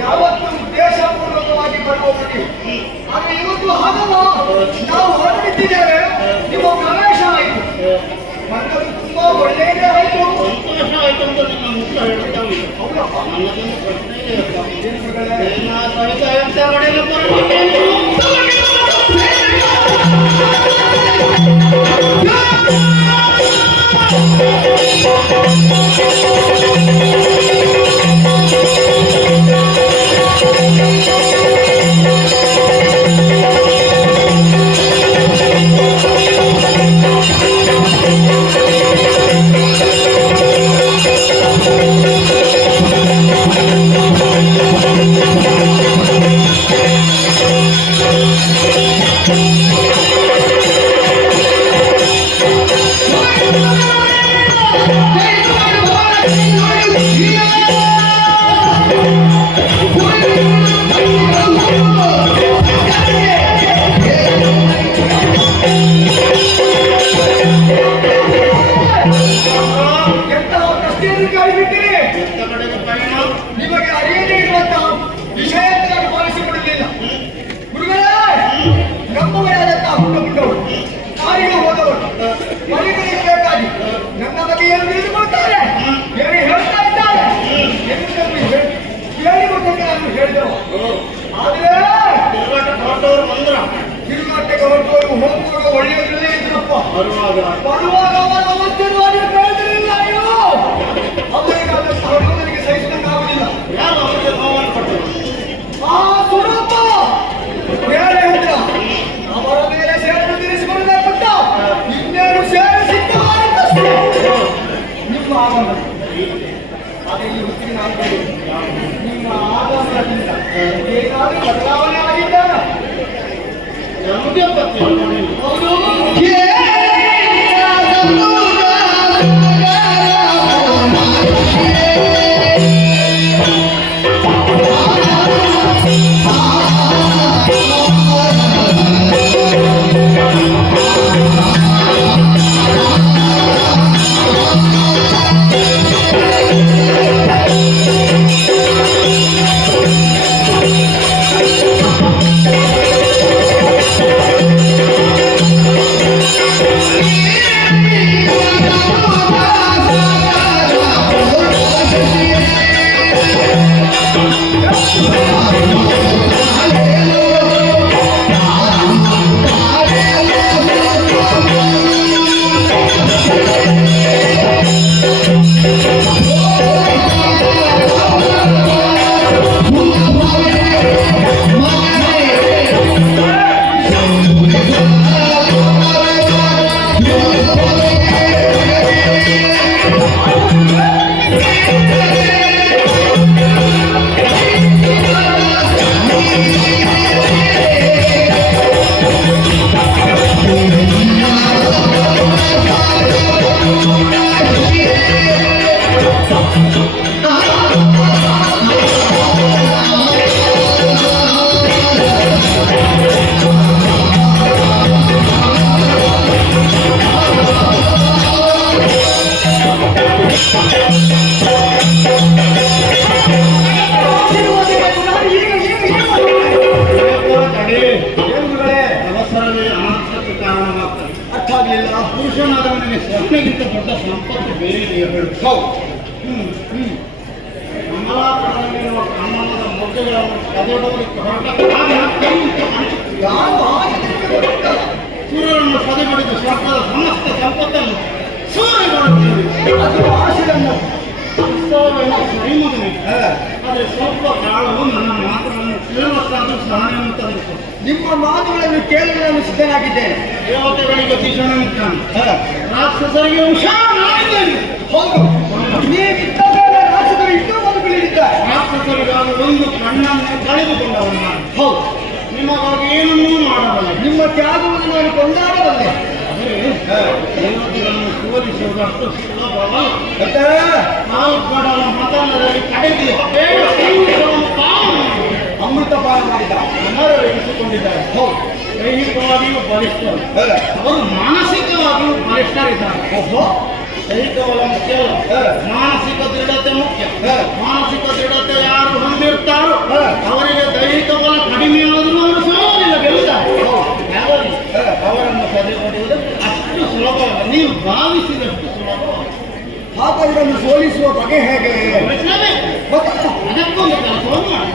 ಯಾವತ್ತು ಉದ್ದೇಶಪೂರ್ವಕವಾಗಿ ಬರುವವರಿಗೆ ಆದರೆ ಇವತ್ತು ಹಾಗಲ್ಲ. ನಾವು ಹೊರಬಿಟ್ಟಿದ್ದೇವೆ, ನಿಮ್ಮ ಪ್ರವೇಶ ಆಯಿತು, ಬಂದದ್ದು ತುಂಬಾ ಒಳ್ಳೆಯದೇ ಆಯಿತು, ಸಂತೋಷ ಆಯಿತು ಅಂತ ನಿಮ್ಮ ಮುಖ್ಯ ಹೇಳ್ತಾ ಉಂಟು. ಹೌದಪ್ಪ, ನನ್ನದೊಂದು ಪ್ರಶ್ನೆ ಇದೆ. ನಿಮಗೆ ಅರಿಯದೇ ಇರುವಂತಹ ವಿಷಯಗಳನ್ನು ಪಾಲಿಸಿಕೊಳ್ಳಲಿಲ್ಲ. ಗುರುಗಳೇ, ನಮ್ಮವರಾದಂತಹ ಹುಟ್ಟುಬಿಟ್ಟವರು ಕಾರಿಗೆ ಹೋದವರು ಮನೆಗಳಿರಬೇಕಾಗಿ ನನ್ನ ಬಗ್ಗೆ ಏನು ತಿಳಿದುಕೊಳ್ತಾರೆ, ಏನು ಹೇಳ್ತಾ ಇದ್ದಾರೆ ಎಂಬುದನ್ನು ಕೇಳಿಕೊಂಡಂತೆ ನಾನು ಹೇಳಿದೆವು. ಆದರೆ ತಿರುಗಾಟಕ್ಕೆ ಹೊರಟವರು ಹೋಗುವಾಗ ಒಳ್ಳೆಯದರಲ್ಲೇ ಇದ್ರಪ್ಪ. ಬರುವಾಗ ಅವರ ಅವಸ್ಥೆಯನ್ನು ಕೇಳಿದ್ರಿಲ್ಲ. ಅಯ್ಯೋ, ಅವರಿಗಾದಂತಹ ನೋವಿಗೆ ಸಹಿಸಲಿಕ್ಕಾಗುವುದಿಲ್ಲ. ಯಾರು ಅವರಿಗೆ ನೋವನ್ನು ಕೊಟ್ಟರು? ಆ ಸುರಪ್ಪ ಬೇರೆ ಅಂದ್ರ ಅವರ ಮೇಲೆ ಸೇರನ್ನು ತಿರಿಸಿಕೊಳ್ಳದೆ ಕೊಟ್ಟ ಇನ್ನೇನು ಸೇರು ಸಿದ್ಧವಾಗಿದ್ದಷ್ಟು ನಿಮ್ಮ ಆಗಮನ. ಅದೇ ಈ ಹೊತ್ತಿಗೆ ನಾನು ಕೇಳಿದ್ದು, ನಿಮ್ಮ ಆಗಮನದಿಂದ ಏನಾದರೂ ಬದಲಾವಣೆ ಆಗಿದ್ದಾನ? ನಮಗೆ ಗೊತ್ತಿಲ್ಲ. ಹೌದು. ಅವಸರವೇ ಅನಾಥಕ್ಕೆ ಕಾರಣವಾಗ್ತದೆ. ಅರ್ಥ ಆಗಲಿಲ್ಲ. ಪುರುಷನಾದವನಿಗೆ ಸ್ವಪ್ನಗಿಂತ ದೊಡ್ಡ ಸಂಪತ್ತು ಬೇರೆ ಹೇಳು. ಕಮಲಾಪುರದಲ್ಲಿರುವ ಕಮಲದ ಮೊಗ್ಗುಗಳನ್ನು ಕದಡೋದಕ್ಕೆ ಹೊರಟ ಸೂರ್ಯನನ್ನು ಸದೆಬಡಿದು ಸ್ವರ್ಗದ ಸಮಸ್ತ ಸಂಪತ್ತನ್ನು ಸೂರ್ಯಗೊಳ್ಳುತ್ತೇವೆ. ಅದು ಆಶೆಯನ್ನು ಆದರೆ ಸ್ವಲ್ಪ ಕಾಲವು ನನ್ನ ಮಾತುಗಳನ್ನು ಕೇಳುವಷ್ಟಾದರೂ ಸಹನೆಯನ್ನು ತಂದುಕೊಂಡು ನಿಮ್ಮ ಮಾತುಗಳನ್ನು ಕೇಳಲು ನಾನು ಸಿದ್ಧನಾಗಿದ್ದೇನೆ. ದೇವತೆಗಳಿಗೆ ಭೀಷಣನಿದ್ದಾನೆ, ರಾಕ್ಷಸರಿಗೆ ಹುಷಾರಾಗಿದ್ದೇನೆ. ಹೌದು, ನೀವಿದ್ದ ಮೇಲೆ ರಾಕ್ಷಸರು ಇನ್ನೂ ಬದುಕಲಿದ್ದಾರೆ. ರಾಕ್ಷಸರಿಗಾಗಿ ಒಂದು ಕಣ್ಣನ್ನು ಕಳೆದುಕೊಂಡವನು ನಾನು. ಹೌದು, ನಿಮಗಾಗಿ ಏನನ್ನೂ ಮಾಡಬಲ್ಲ. ನಿಮ್ಮ ತ್ಯಾಗವನ್ನು ನಾನು ಕೊಂಡಾಡಬಲ್ಲೆ. ದೇವತೆಗಳನ್ನು ಸೋಲಿಸುವುದು ಅಷ್ಟು ಸುಲಭವಲ್ಲ. ಮತ್ತೆ ನಾವು ಕೊಡಲ ಮತನದಲ್ಲಿ ಕಡೆಗೆ ಅಮೃತಪಾನ ಮಾಡಿದ ಎನಿಸಿಕೊಂಡಿದ್ದಾರೆ. ಹೌದು, ದೈಹಿಕವಾಗಿಯೂ ಬಲಿಷ್ಠರು, ಅವರು ಮಾನಸಿಕವಾಗಿಯೂ ಬಲಿಷ್ಠರಿದ್ದಾರೆ. ಓಹೋ, ದೈಹಿಕ ಬಲ ಮುಖ್ಯ ಅಲ್ಲ, ಮಾನಸಿಕ ದೃಢತೆ ಮುಖ್ಯ. ಮಾನಸಿಕ ದೃಢತೆ ಯಾರು ಹೊಂದಿರ್ತಾರೋ ಅವರಿಗೆ ದೈಹಿಕ ಬಲ ಕಡಿಮೆ ಆದರೂ ಅವರು ಸೋಲಿಲ್ಲ, ಗೆಲ್ಲುತ್ತಾರೆ. ಅವರನ್ನು ಸದೆಬಡಿಯುವುದು ಅಷ್ಟು ಸುಲಭವಲ್ಲ, ನೀವು ಭಾವಿಸಿದಷ್ಟು ಸುಲಭವಲ್ಲ. ಹಾಗಾದ್ರೆ ಇದನ್ನು ಸೋಲಿಸುವ ಬಗೆ ಹೇಗೆ? ಅದಕ್ಕೊಂದು ಕೆಲಸವನ್ನು ಮಾಡಿ.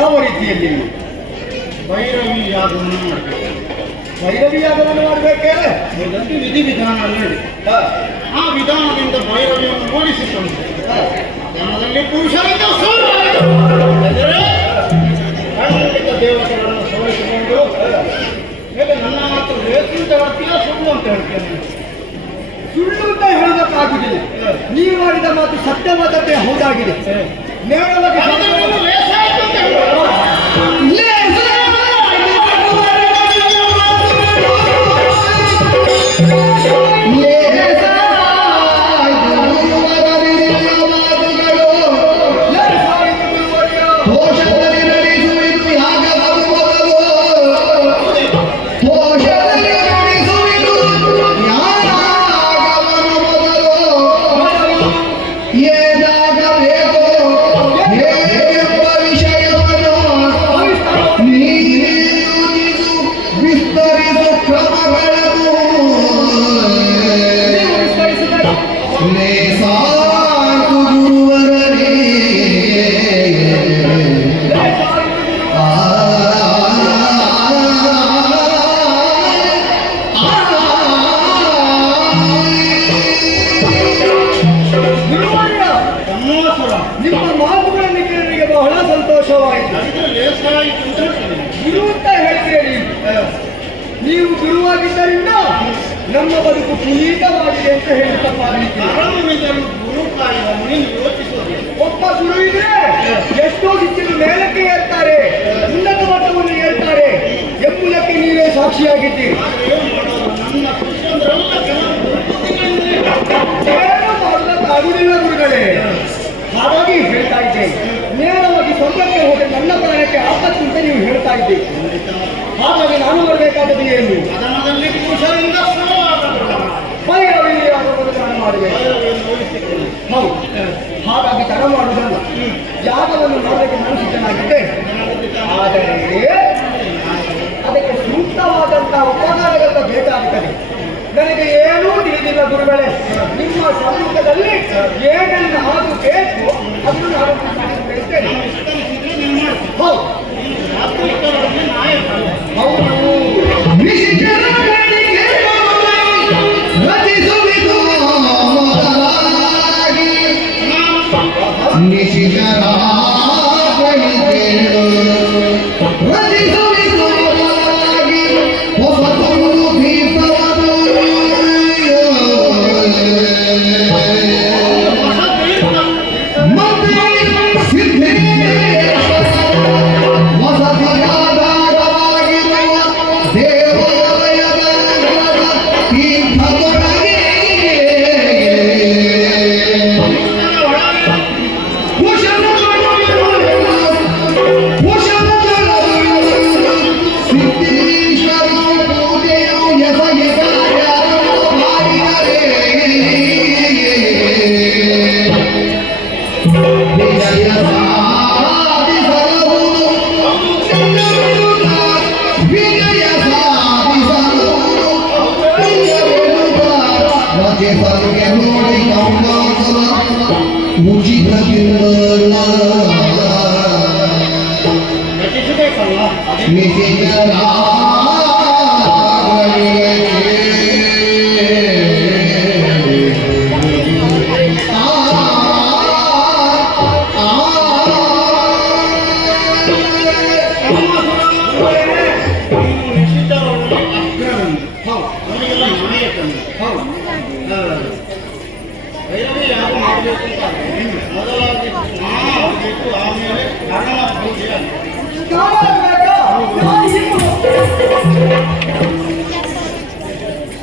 ಯಾವ ರೀತಿಯಲ್ಲಿ? ಭೈರವಿ ಯಾಗವನ್ನು ಮಾಡಬೇಕು. ಭೈರವಿ ಯಾಗವನ್ನು ಮಾಡಬೇಕೇ? ಇದಕ್ಕೆ ವಿಧಿವಿಧಾನ ಹೇಳಿ ಆ ವಿಧಾನದಿಂದ ಭೈರವಿಯನ್ನು ಓಡಿಸಿಕೊಂಡು ಧನದಲ್ಲಿ ಪುರುಷರಿಂದ ಖಂಡಿತ ದೇವತೆಗಳನ್ನು ಸೋಲಿಸಿಕೊಂಡು ಮೇಲೆ ನನ್ನ ಮಾತು ವೇಸಿ ಅಂತ ಹೇಳ್ತೀಯ ಸುಳ್ಳು ಅಂತ ಹೇಳ್ತೇನೆ. ಸುಳ್ಳು ಅಂತ ಹೇಳೋದಕ್ಕಾಗುದಿಲ್ಲ. ನೀವು ಮಾಡಿದ ಮಾತು ಸತ್ಯವಾದದ್ದೇ ಹೌದಾಗಿದೆ. ನೇರವಾಗಿ ಅದನ್ನು ಲೇಸ ಆಯ್ತು ಅಂತ ಹೇಳುವ. ನಿಮ್ಮ ಮಾತುಗಳನ್ನು ಕೇಳಲಿಕ್ಕೆ ಬಹಳ ಸಂತೋಷವಾಯಿತು. ಗುರು ಅಂತ ಹೇಳ್ತೀರಿ. ನೀವು ಗುರುವಾಗಿದ್ದರಿಂದ ನಮ್ಮ ಬದುಕು ಪುನೀತವಾಗಿದೆ ಅಂತ ಹೇಳಿ ತಪ್ಪಾಗಲಿಕ್ಕೆ. ಒಬ್ಬ ಗುರು ಇದ್ರೆ ಎಷ್ಟೋ ಹೆಚ್ಚಿನ ಮೇಲಕ್ಕೆ ಏರ್ತಾರೆ, ಉನ್ನತ ಮಟ್ಟವನ್ನು ಏರ್ತಾರೆ ಎಂಬುದಕ್ಕೆ ನೀವೇ ಸಾಕ್ಷಿಯಾಗಿದ್ದೀರಿ. ಏನು ಮಾಡೋದಕ್ಕಾಗುವುದಿಲ್ಲ ಗುರುಗಳೇ. ಹಾಗಾಗಿ ಹೇಳ್ತಾ ಇದ್ದೇನೆ, ನೇರವಾಗಿ ಸ್ವರ್ಗಕ್ಕೆ ಹೋಗಿ ನನ್ನ ಪ್ರಾಣಕ್ಕೆ ಆಪತ್ತು ಅಂತ ನೀವು ಹೇಳ್ತಾ ಇದ್ದೀರಿ. ಹಾಗಾಗಿ ನಾನು ಮಾಡಬೇಕಾದದ್ದು ಏನು? ಭೈರವಿ ಯಾಗವನ್ನು ಮಾಡಬೇಕು. ಹೌದು, ಹಾಗಾಗಿ ತಡ ಮಾಡುವುದಲ್ಲ, ಯಾಗವನ್ನು ಮಾಡಲಿಕ್ಕೆ ನಾನು ಸಿದ್ಧನಾಗಿದ್ದೆ. ಆದರೆ ಅದಕ್ಕೆ ಸೂಕ್ತವಾದಂತಹ ಉಪಕಾರಗಳ ಬೇಕಾಗುತ್ತದೆ. ನನಗೆ ಏನೂ ತಿಳಿದಿಲ್ಲ ಗುರುಗಳೇ. ನಿಮ್ಮ ಸಮ್ಮುಖದಲ್ಲಿ ಏನನ್ನು ಆಗಬೇಕು ಅದನ್ನು ನಾನು ಹೇಳ್ತೇನೆ. ಹೌದು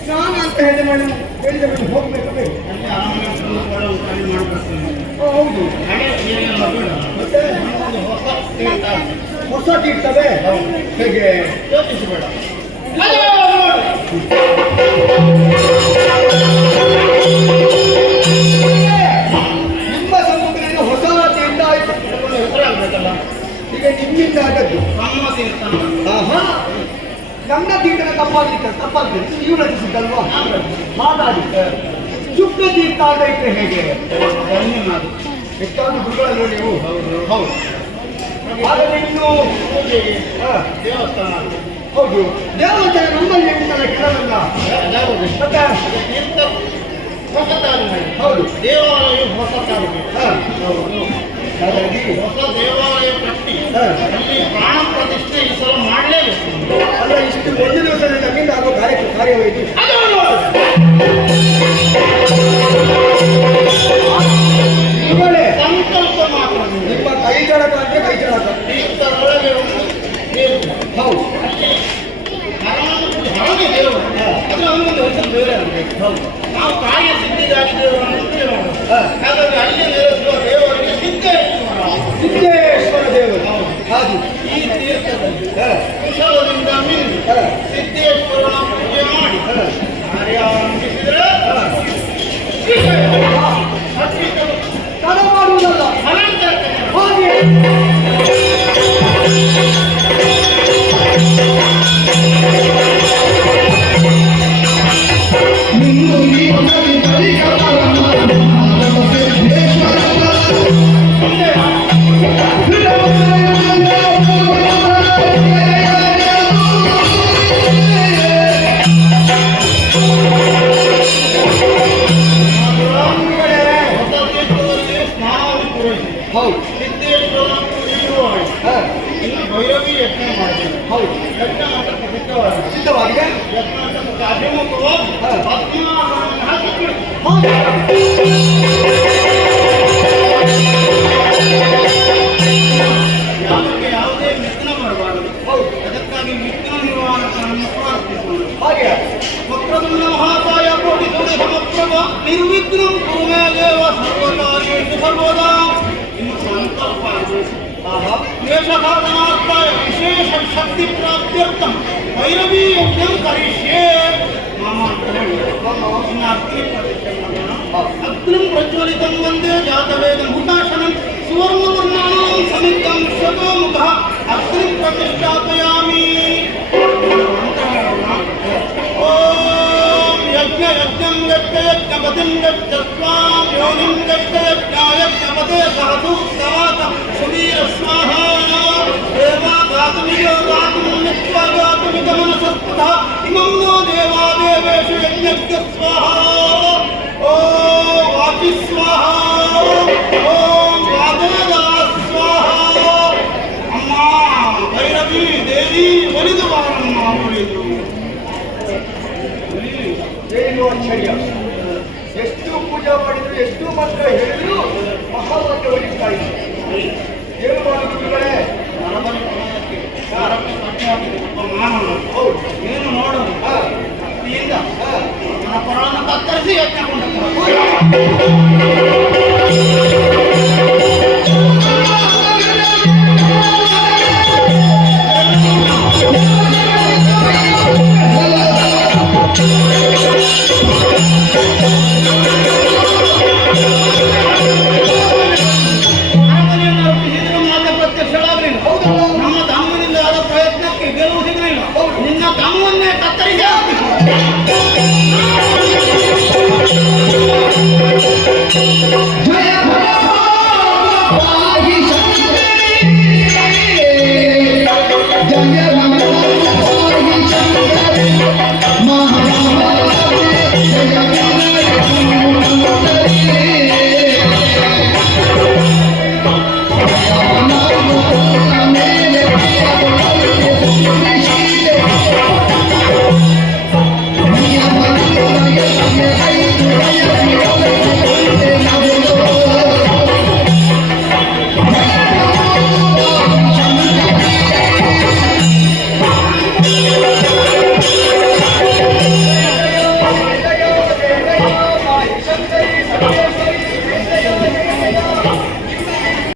ಸ್ನಾನ ಅಂತ ಹೇಳಿದ ಮೇಲೆ ಹೋಗ್ಬೇಕು. ಹೌದು, ಹೊಸ ತೀರ್ಥವೇ ಹೇಗೆ ಯೋಚಿಸಬೇಡ. ನಿಮ್ಮ ಸಮುದ್ರದಿಂದ ಹೊಸ ತೀರ್ಥ ಆಯ್ತು. ಈಗ ನಿಮ್ಮಿಂದ ಆಗದ್ದು ನನ್ನ ತೀರ್ಥನ ತಪ್ಪಾಗ್ತದೆ ನೀವು ರಚಿಸಿದ್ದಲ್ವಾ? ಹಾಗಾಗಿ ಶುಕ್ಲ ತೀರ್ಥ ಆಗೈತೆ ಹೇಗೆ? ಎಷ್ಟಾದ್ರು ಗುರುಗಳಲ್ಲೋ ನೀವು? ಹೌದು. ಹಾಗಾದ್ರೆ ಇನ್ನು ಪೂಜೆಗೆ ಹಾ, ದೇವಸ್ಥಾನ ಹೌದು ದೇವಸ್ಥಾನ ನಮ್ಮಲ್ಲಿ ಉಂಟಲ್ಲ ಕೆಲವೆಲ್ಲ ಮತ್ತೆ ತೀರ್ಥ ಹೊಸ ತಾಲೂಕು ಹೌದು ದೇವಾಲಯ ಹೊಸ ತಾಲೂಕು ಹಾ, ಹಾಗಾಗಿ ಹೊಸ ದೇವಾಲಯ ಕಟ್ಟಿ ಹಾ, ಅಲ್ಲಿ ಪ್ರಾಣ ಪ್ರತಿಷ್ಠೆ ಈ ಸಲ ಮಾಡಲೇಬೇಕು. ಅಲ್ಲ ಇಷ್ಟು ಒಂದು ದಿವಸದಲ್ಲಿ ನಮ್ಮಿಂದ ಆಗೋ ಕಾರ್ಯವೈದು ನಿಮ್ಮಳೆ ಸಂಕಲ್ಪ ಮಾತ್ರ ನಿಮ್ಮ ಕೈ ಚಳಕ ಅಂದ್ರೆ ಕೈ ಚಳಕ ತೀರ್ಥದೊಳಗೆ ಒಂದು ದೇವರು ಹೌದು ಹರಗೆ ದೇವರು ಅದ್ರ ಅವನಿಗೊಂದು ಹೆಸರು ಬೇರೆ ಆಗಬೇಕು. ಹೌದು ನಾವು ಕಾರ್ಯ ಸಿದ್ಧಿಗಾಗಿ ದೇವರನ್ನು ಪೂಜೆ ಮಾಡೋದು. ಹಾ. ಹಾಗಾಗಿ ಅಲ್ಲಿ ನೆಲೆಸುವ ದೇವರಿಗೆ ಸಿದ್ಧೇಶ್ವರ ಸಿದ್ದೇಶ್ವರ ದೇವರು ಹಾಗೆ ಈ ತೀರ್ಥದಲ್ಲಿ ಹಾ, ಕುಶಲದಿಂದ ಮಿಂದು ಹಾ, ಸಿದ್ದೇಶ್ವರನ ಪೂಜೆ ಮಾಡಿ ಹಾ, ಕಾರ್ಯ ಆರಂಭಿಸಿದರೆ ಹಾ. ಅರ್ಪಿತರು ತಡ ಮಾಡುವುದಲ್ಲ ಅನಂತರ ಹಾಗೆ ಹೊಸ ತೀರ್ಥದಲ್ಲಿ ಸ್ನಾನವನ್ನು ಪೂರೈಸಿದೆ. ಹೌದು ಸಿದ್ದೇಶ್ವರನ ಪೂಜೆಯೂ ಆಯಿತು. ಹಾ, ಇನ್ನು ಭೈರವಿ ಯಜ್ಞ ಮಾಡ್ತಾರೆ. ಹೌದು ಯಜ್ಞ ಮಾಡಕ್ಕೆ ಸಿದ್ಧವಾಗಿದೆ. ಸಿದ್ಧವಾಗಿದೆ ಯಜ್ಞಕ್ಕೆ ಅಭಿಮುಖವಾಗಿ ಹಾ. ಪದ್ಮಾಸನವನ್ನು ಹಾಕಿಬಿಡಿ. ಯಾವುದಕ್ಕೆ ಯಾವುದೇ ವಿಘ್ನ ಬರಬಾರದು. ಹೌದು ಅದಕ್ಕಾಗಿ ವಿಘ್ನ ನಿವಾರಕರನ್ನು ಪ್ರಾರ್ಥಿಸೋಣ. ಹಾಗೆ ವಕ್ರತುಂಡ ಮಹಾಕಾಯ ಕೋಟಿ ಸೂರ್ಯ ಸಮಪ್ರಭ ನಿರ್ವಿಘ್ನಂ ಕುರು ಮೇ ದೇವ ಸರ್ವಕಾರ್ಯೇಷು ಸರ್ವದಾ. ಇನ್ನು ಸಂಕಲ್ಪ ಆಗಬೇಕು. ಆಹಾ ವೇಷಸಾಧನಾರ್ಥಾಯ ವಿಶೇಷ ಶಕ್ತಿ ಪ್ರಾಪ್ತ್ಯರ್ಥಂ ಭೈರವಿ ಯಜ್ಞಂ ಕರಿಷ್ಯೆ ಮಾಮ ಅಂತ ಹೇಳಿ ಇನ್ನು ಅಗ್ನಿ ಪ್ರತಿಷ್ಠೆ ಮಾಡೋಣ. ಅಗ್ನಿಂ ಪ್ರಜ್ವಲಿತಂ ವಂದೇ ಜಾತವೇದ ಹುತಾಶನಂ ಸುವರ್ಣವರ್ಣಾನಾಂ ಸಮಿತಂ ಶತೋಮುಖ ಅಗ್ನಿಂ ಪ್ರತಿಷ್ಠಾಪಯಾಮಿ ಅಂತ ಹೇಳೋಣ. ಓಂ ಯಜ್ಞ ಯಜ್ಞಂ ಯಜ್ಞ ಯಜ್ಞಪತಿಂ ಯಜ್ಞ ಸ್ವಾಂ ಯೋನಿಂ ಯಜ್ಞ ಯಜ್ಞಾಯ ಯಜ್ಞಪತೆ ಸಹಸು ಸವಾತ ಸುವೀರ ಸ್ವಾಹ ದೇವಾ ಗಾತುಮಿಯೋ ಗಾತುಂ ನಿತ್ವಾ ಗಾತುಮಿತ ಮನಸಸ್ಪೃಹ ಇಮಂ ನೋ ದೇವಾ ದೇವೇಶು ಯಜ್ಞಜ್ಞ ಸ್ವಾಹ ಓಂ ವಾಚಿ ಸ್ವಾಹ ಓಂ ವಾದೇದಾ ಸ್ವಾಹ. ಅಮ್ಮ ಭೈರವಿ ದೇವಿ ಒಲಿದು ಬಾರಮ್ಮ ಒಲಿದು ಏನು ಆಶ್ಚರ್ಯ ಎಷ್ಟು ಪೂಜೆ ಮಾಡಿದ್ರು ಎಷ್ಟು ಮಂತ್ರ ಹೇಳಿದ್ರು ಮಹಾವಾಕ್ಯ ಹೊಡಿತಾ ಇದ್ರು ಏನು ಮಾಡುದು ಗುರುಗಳೇ ನರಬಲಿ ಪ್ರಮಾಣಕ್ಕೆ ಯಾರಕ್ಕೆ ಸಾಧ್ಯವಾಗಿದೆ ಒಬ್ಬ ಮಾನವ ಹೌದು ಏನು ಮಾಡೋದು ಹಾ, ಭಕ್ತಿಯಿಂದ ಹಾ. ನನ್ನ ಪರವನ್ನು ಕತ್ತರಿಸಿ ಯಜ್ಞ ಕೊಂಡದ್ದು. ನರಬಲಿಯನ್ನು ಅರ್ಪಿಸಿದ್ರು ಮಾತ್ರ ಪ್ರತ್ಯಕ್ಷವಾಗಲಿಲ್ಲ. ನಮ್ಮ ತಮ್ಮನಿಂದ ಆದ ಪ್ರಯತ್ನಕ್ಕೆ ಗೆಲುವು ಸಿಗಲಿಲ್ಲ. ನಿನ್ನ ತಮ್ಮನ್ನೇ ಕತ್ತರಿಸಿ ಹಾಕಿತು.